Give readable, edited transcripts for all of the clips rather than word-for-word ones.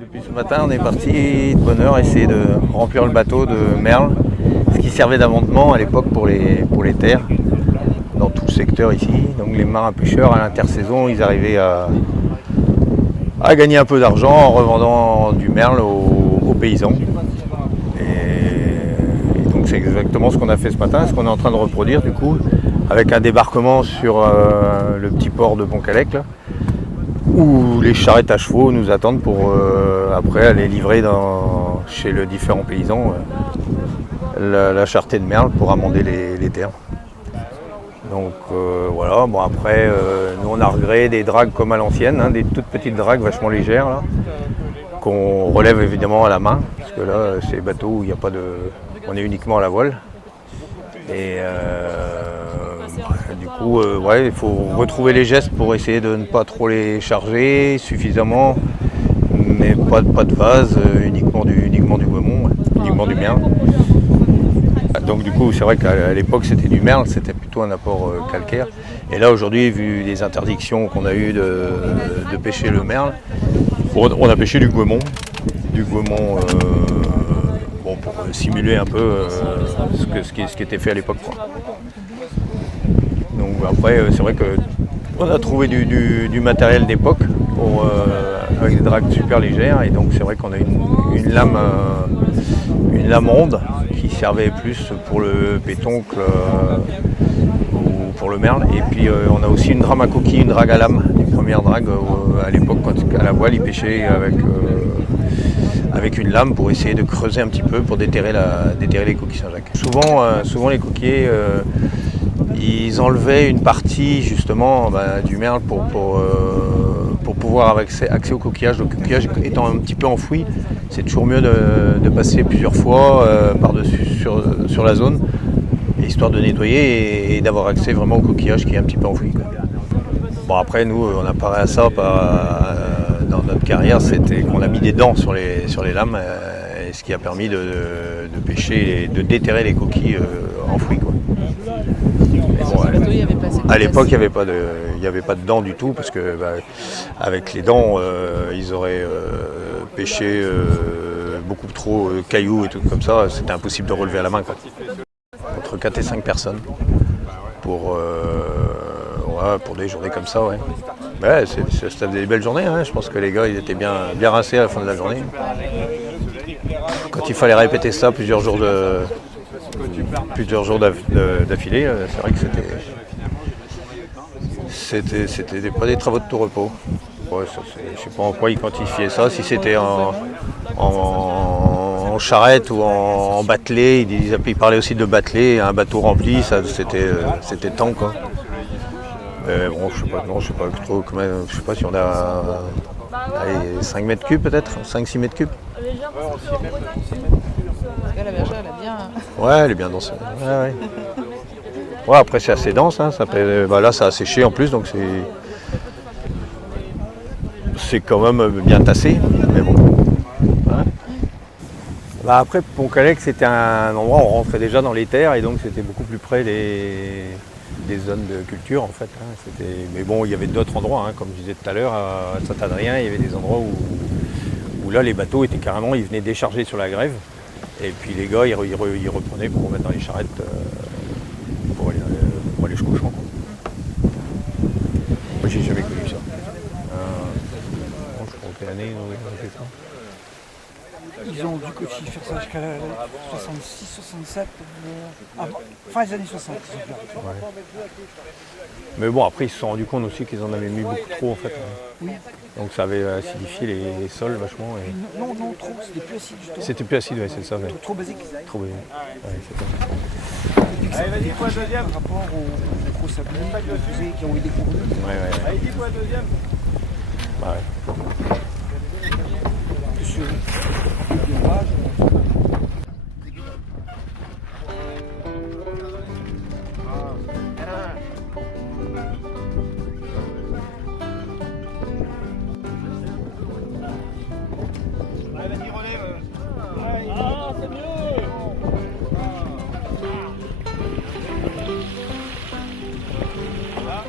Depuis ce matin, on est parti de bonne heure essayer de remplir le bateau de merle, ce qui servait d'abondement à l'époque pour les terres, dans tout le secteur ici. Donc les marins pêcheurs à l'intersaison, ils arrivaient à gagner un peu d'argent en revendant du merle aux paysans. Et donc c'est exactement ce qu'on a fait ce matin, ce qu'on est en train de reproduire du coup, avec un débarquement sur le petit port de Pont-Calec, là, où les charrettes à chevaux nous attendent pour après aller livrer chez les différents paysans la charretée de merle pour amender les terres. Donc voilà, bon après nous on a regréé des dragues comme à l'ancienne, hein, des toutes petites dragues vachement légères là, qu'on relève évidemment à la main, parce que là c'est des bateaux où il n'y a pas de. On est uniquement à la voile. Et du coup, ouais, il faut retrouver les gestes pour essayer de ne pas trop les charger suffisamment, mais pas de vase, uniquement du goémon, uniquement du merle. Donc du coup, c'est vrai qu'à l'époque c'était du merle, c'était plutôt un apport calcaire. Et là aujourd'hui, vu les interdictions qu'on a eues de pêcher le merle, on a pêché du goémon. Bon, pour simuler un peu ce qui était fait à l'époque. Donc après, c'est vrai qu'on a trouvé du matériel d'époque avec des dragues super légères, et donc c'est vrai qu'on a une lame ronde qui servait plus pour le pétoncle ou pour le merle. Et puis on a aussi une drame à coquille, une drague à lame, une première drague à l'époque quand à la voile ils pêchaient avec une lame pour essayer de creuser un petit peu pour déterrer les coquilles Saint-Jacques. Souvent les coquilliers, ils enlevaient une partie justement du merle pour pouvoir avoir accès au coquillage. Le coquillage étant un petit peu enfoui, c'est toujours mieux de passer plusieurs fois par-dessus sur la zone, histoire de nettoyer et d'avoir accès vraiment au coquillage qui est un petit peu enfoui, quoi. Bon après nous on a paré à ça dans notre carrière, c'était qu'on a mis des dents sur les lames, et ce qui a permis de pêcher et de déterrer les coquilles enfouies, quoi. Bon, à l'époque il n'y avait pas de dents du tout, parce que avec les dents ils auraient pêché beaucoup trop cailloux et tout comme ça, c'était impossible de relever à la main, quoi. Entre 4 et 5 personnes pour des journées comme ça, ouais. Ouais, c'était des belles journées, hein. Je pense que les gars ils étaient bien rincés à la fin de la journée. Quand il fallait répéter ça plusieurs jours d'affilée, c'est vrai que c'était pas des travaux de tout repos. Ouais, je sais pas en quoi ils quantifiaient ça, si c'était en charrette ou en batelet. Ils parlaient aussi de batelet, un bateau rempli, ça c'était temps, quoi. Bon, je sais pas trop combien, je sais pas si on a 5 mètres cubes peut-être, 5-6 mètres cubes. La bergère, elle a bien. Ouais, elle est bien dense. Ouais. Ouais, après c'est assez dense, hein, là ça a séché en plus, donc c'est quand même bien tassé, mais bon. Ouais. Après Pont-Calec c'était un endroit où on rentrait déjà dans les terres, et donc c'était beaucoup plus près des zones de culture en fait, hein. Mais bon, il y avait d'autres endroits, hein, comme je disais tout à l'heure, à Saint-Adrien, il y avait des endroits où là les bateaux étaient carrément, ils venaient décharger sur la grève, et puis les gars ils reprenaient pour remettre dans les charrettes pour aller jusqu'au champ, quoi. Moi j'ai jamais connu ça. Je crois quelle année on a fait ça. Ils ont dû faire ça jusqu'à 66, 67, fin des années 60. Ouais. Mais bon, après ils se sont rendus compte aussi qu'ils en avaient mis beaucoup trop en fait. Oui. Donc ça avait acidifié les sols vachement. Et... Non, trop, c'était plus acide justement. C'était plus acide, ouais, c'est ça. Ouais. Trop basique. Trop basique. Ouais, c'est ça. Allez, vas-y, toi, deuxième. Par rapport aux gros sabliers qui ont eu des courbes. Ouais. Allez, dis-toi, deuxième. Bah ouais. Sur des orages. Allez, vas-y, relève. Ah, c'est mieux. Voilà.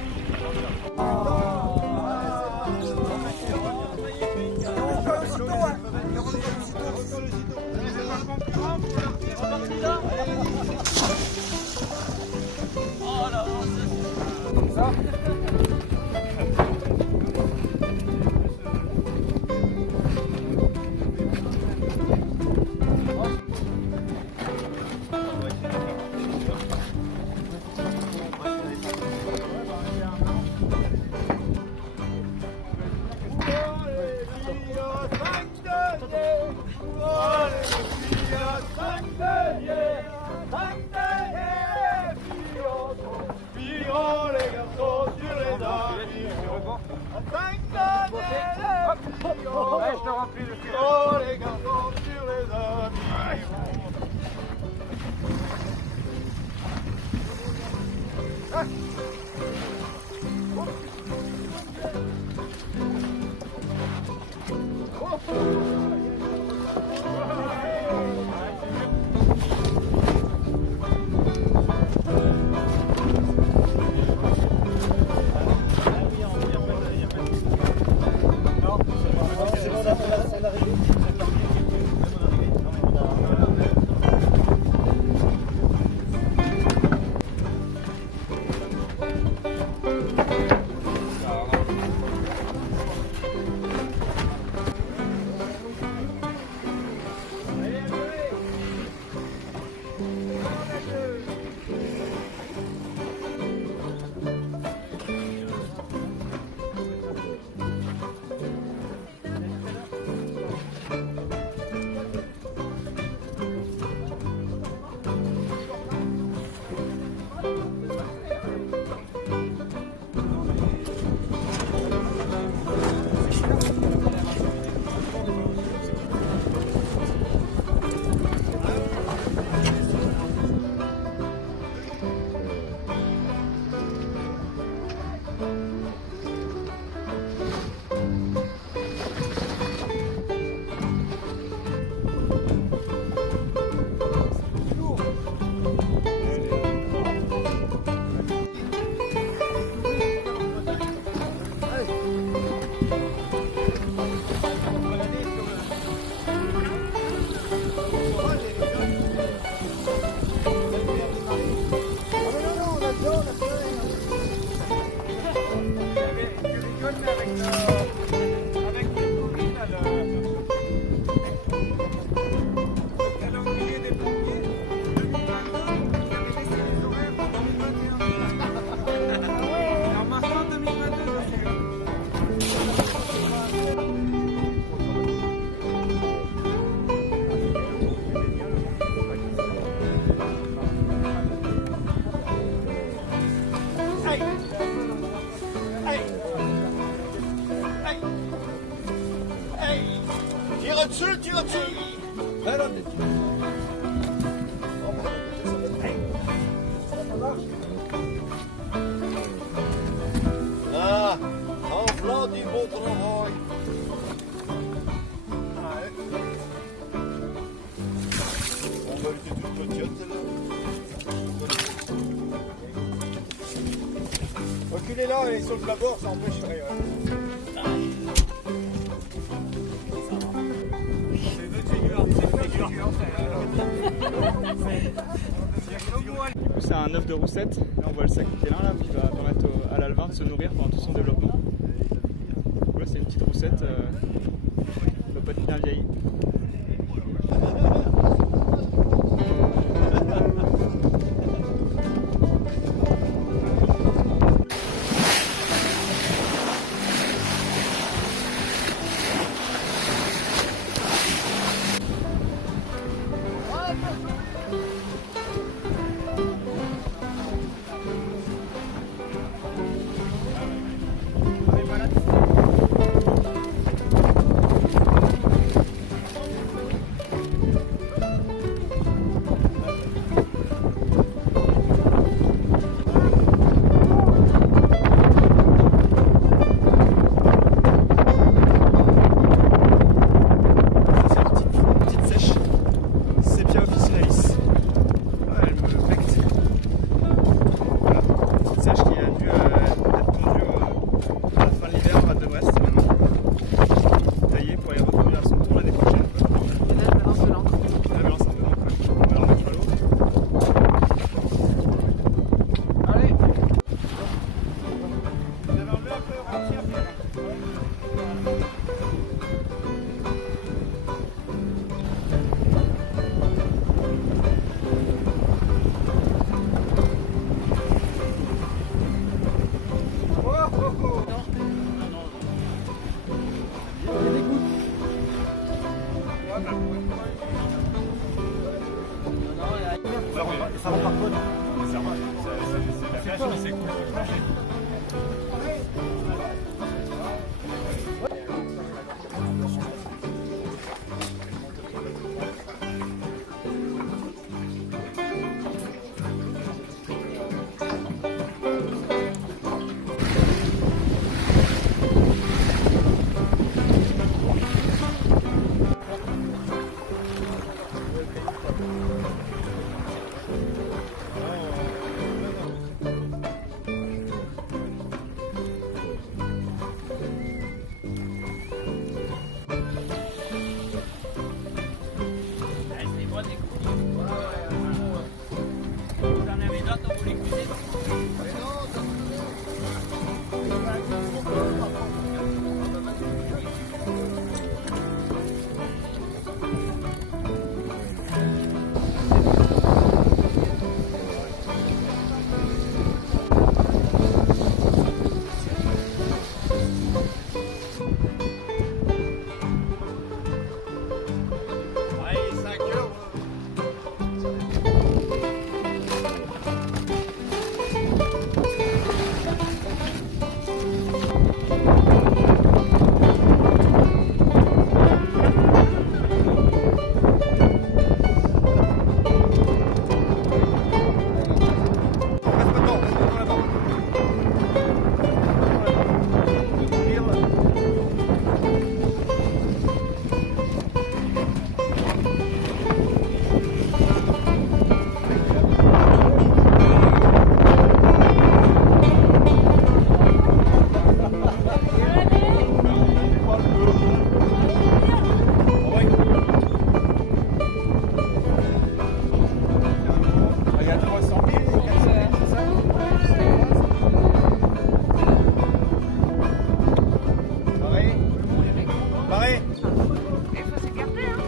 au-dessus, tire au-dessus. Ah, en blanc du beau travail. On va être toute petite là. Reculez là et sur le plat-bord, ça empêcherait. Du coup, c'est un œuf de roussette. Là, on voit le sac qui est là qui va permettre à l'alevin de se nourrir pendant tout son développement. Donc là, c'est une petite roussette. Elle doit pas être bien vieillie. Ça va par quoi? Ça va. C'est la plage, mais c'est cool. Il faut s'écarter, hein.